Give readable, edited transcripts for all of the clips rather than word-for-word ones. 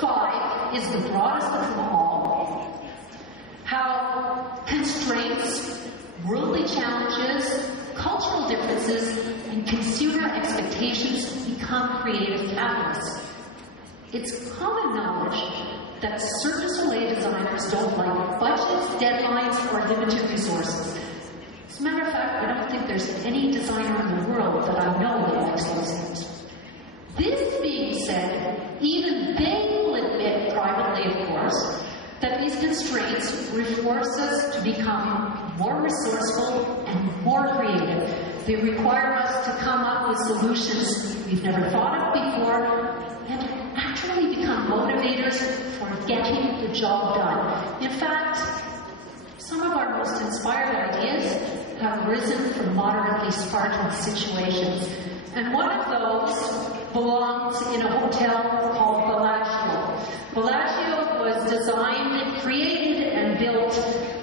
5 is the broadest of them all. How constraints, worldly challenges, cultural differences, and consumer expectations become creative catalysts. It's common knowledge that Cirque du Soleil designers don't like budgets, deadlines, or limited resources. As a matter of fact, I don't think there's any designer in the world that I know that likes those things. This being said, even they will admit privately, of course, that these constraints force us to become more resourceful and more creative. They require us to come up with solutions we've never thought of before and actually become motivators for getting the job done. In fact, some of our most inspired ideas have risen from moderately spartan situations. And one of those belongs in a hotel called Bellagio. Bellagio was designed, created, and built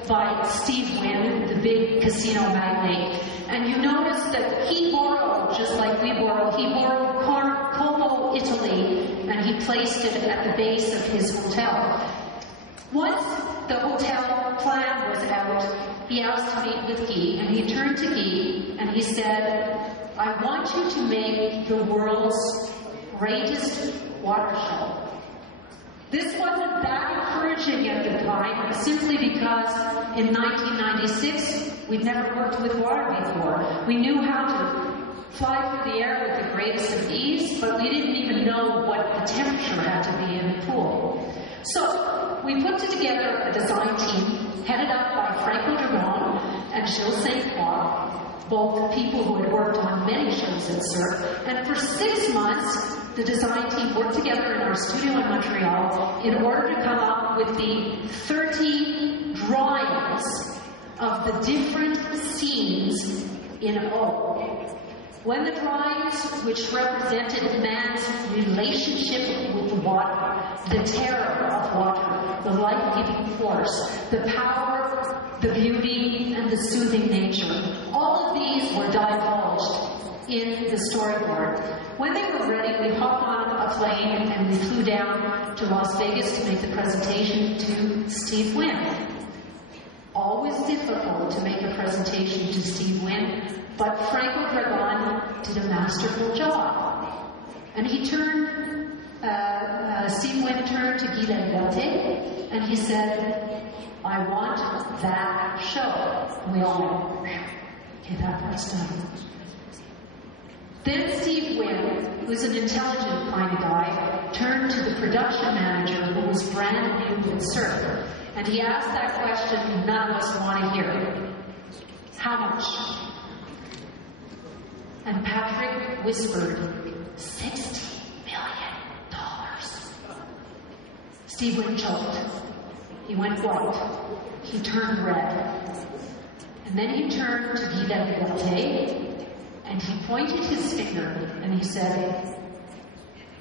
by Steve Wynn, the big casino magnate. And you notice that he borrowed, just like we borrow, he borrowed Como, Italy, and he placed it at the base of his hotel. Once the hotel plan was out, he asked to meet with Guy, and he turned to Guy and he said, I want you to make the world's greatest water show. This wasn't that encouraging at the time, simply because in 1996, we'd never worked with water before. We knew how to fly through the air with the greatest of ease, but we didn't even know what the temperature had to be in the pool. So we put together a design team headed up by Franco Durand and Gilles St. Croix, both people who had worked on many shows at Cirque. And for 6 months, the design team worked together in our studio in Montreal in order to come up with the 30 drawings of the different scenes in O. When the drawings, which represented man's relationship with water, the terror of water, the life-giving force, the power, the beauty, and the soothing nature, all of these were divulged in the storyboard. When they were ready, we hopped on a plane and we flew down to Las Vegas to make the presentation to Steve Wynn. Always difficult to make a presentation to Steve Wynn, but Franco Dragon did a masterful job. And he turned, Steve Wynn turned to Guy Laliberté, and he said, I want that show. We all went, okay, that part's done. Then Steve Wynn, who's an intelligent kind of guy, turned to the production manager, who was brand new at Cirque, and he asked that question none of us want to hear. How much? And Patrick whispered, $60 million. Steve Wynn choked. He went white. He turned red. And then he turned to Guy Laliberté, and he pointed his finger and he said,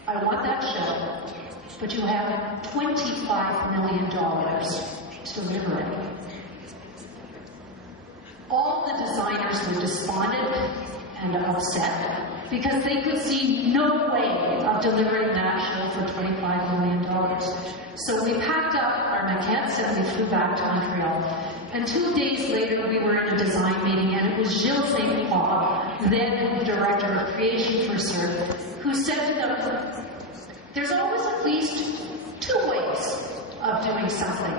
I want that show, but you have $25 million to deliver it. All the designers were despondent and upset because they could see no way of delivering that show for $25 million. So we packed up our maquettes and we flew back to Montreal. And 2 days later, we were in a design meeting, and it was Gilles St. Croix, then director of creation for Cirque, who said to them, there's always at least 2 ways of doing something.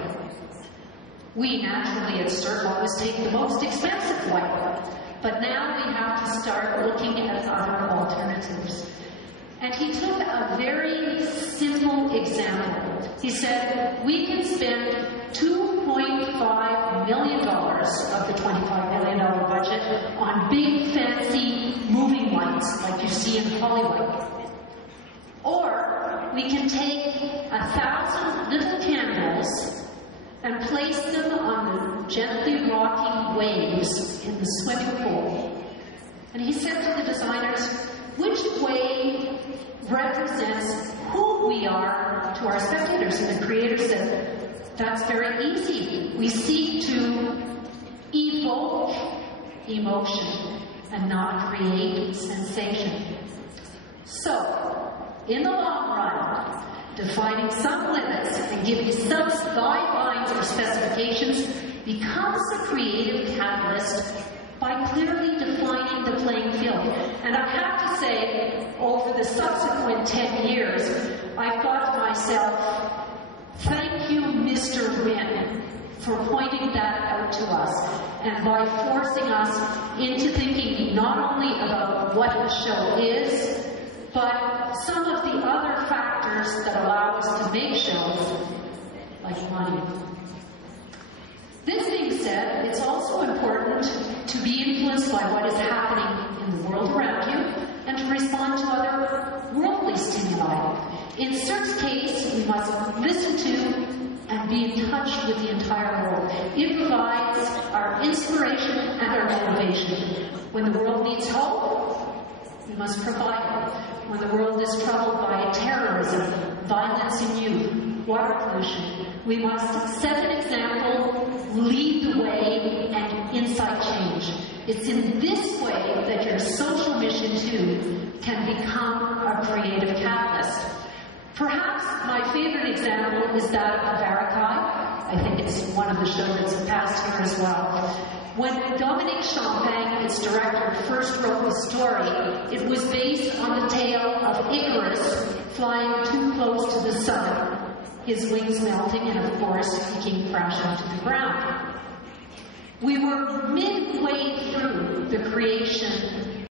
We naturally at Cirque always take the most expensive way, but now we have to start looking at other alternatives. And he took a very simple example. He said, we can spend $2.5 million of the $25 million budget on big, fancy moving lights like you see in Hollywood. Or we can take 1,000 little candles and place them on the gently rocking waves in the swimming pool. And he said to the designers, which way represents who we are to our spectators? And the creator said, that's very easy. We seek to evoke emotion and not create sensation. So, in the long run, defining some limits and giving some guidelines or specifications becomes a creative catalyst by clearly defining the playing field. And I have to say, over the subsequent 10 years, I thought to myself, thank you, Mr. Wynn, for pointing that out to us, and by forcing us into thinking not only about what a show is, but some of the other factors that allow us to make shows, like money. This being said, it's also important to be influenced by what is happening in the world around you and to respond to other worldly stimuli. In Cirque's case, we must listen to and be in touch with the entire world. It provides our inspiration and our motivation. When the world needs hope, we must provide it. When the world is troubled by terrorism, violence in youth, water pollution, we must set an example, lead the way, and incite change. It's in this way that your social mission, too, can become a creative catalyst. Perhaps my favorite example is that of Barakai. I think it's one of the shows that's passed here as well. When Dominique Champagne, its director, first wrote the story, it was based on the tale of Icarus flying too close to the sun, his wings melting and, of course, he came crashing to the ground. We were midway through the creation